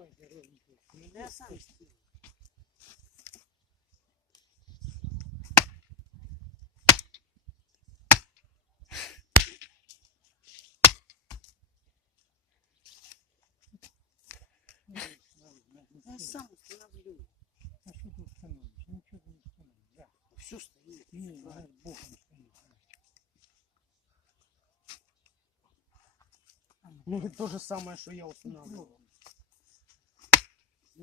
Давайте ровненько. Я сам сделаю. Я сам установлю. А что ты установишь? Ничего ты не установишь. Да. Все стоит. Не, она с Богом стоит. Ну, это то же самое, что я устанавливал.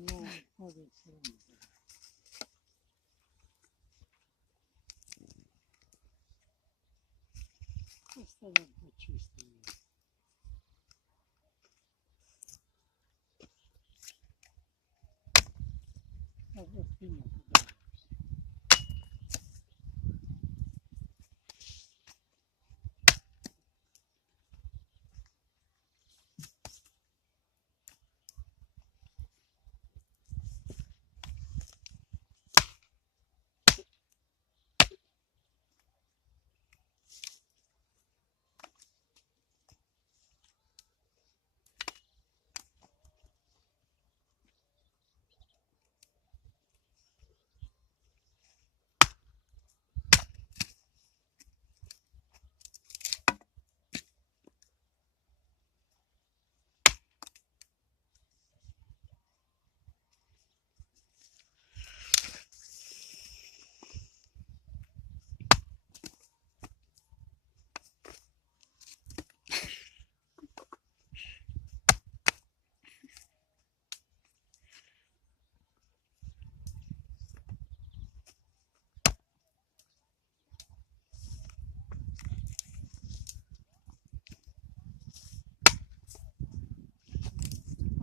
Ну, Падает все равно. Оставим почистим. А вот спину туда.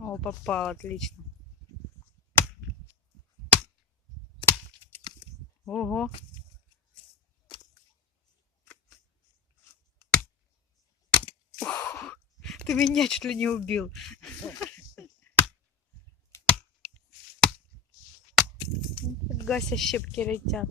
О, попал, отлично. Ого. Ух, ты меня чуть ли не убил. Гася, щепки летят.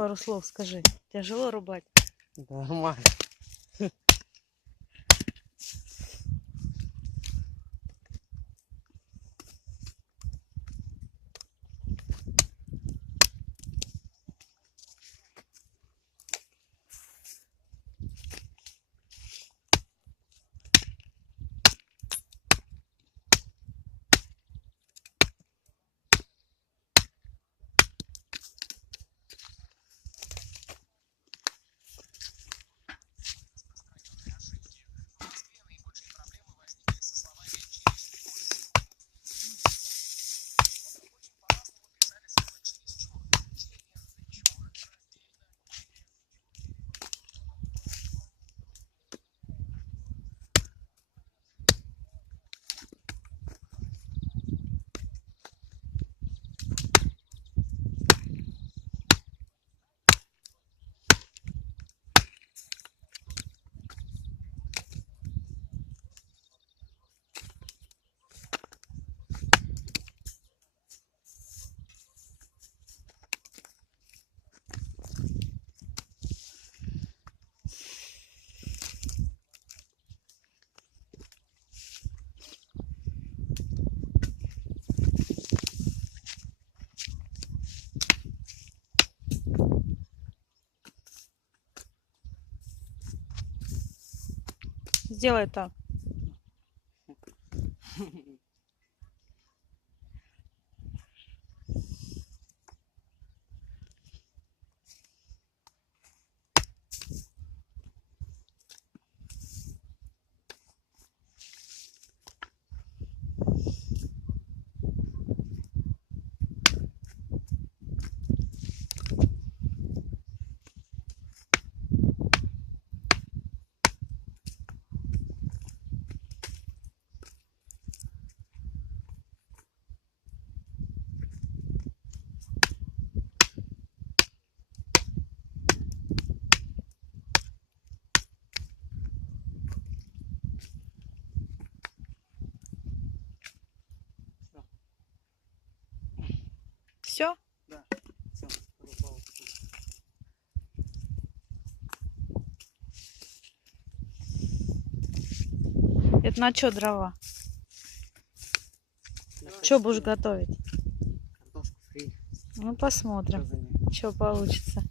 Пару слов скажи. Тяжело рубать? нормально. Сделай так. Все? Всё, рыбалку. Это на что дрова? На Что костер. будешь готовить? Картошку фри. Ну, посмотрим, Что за ней? что получится.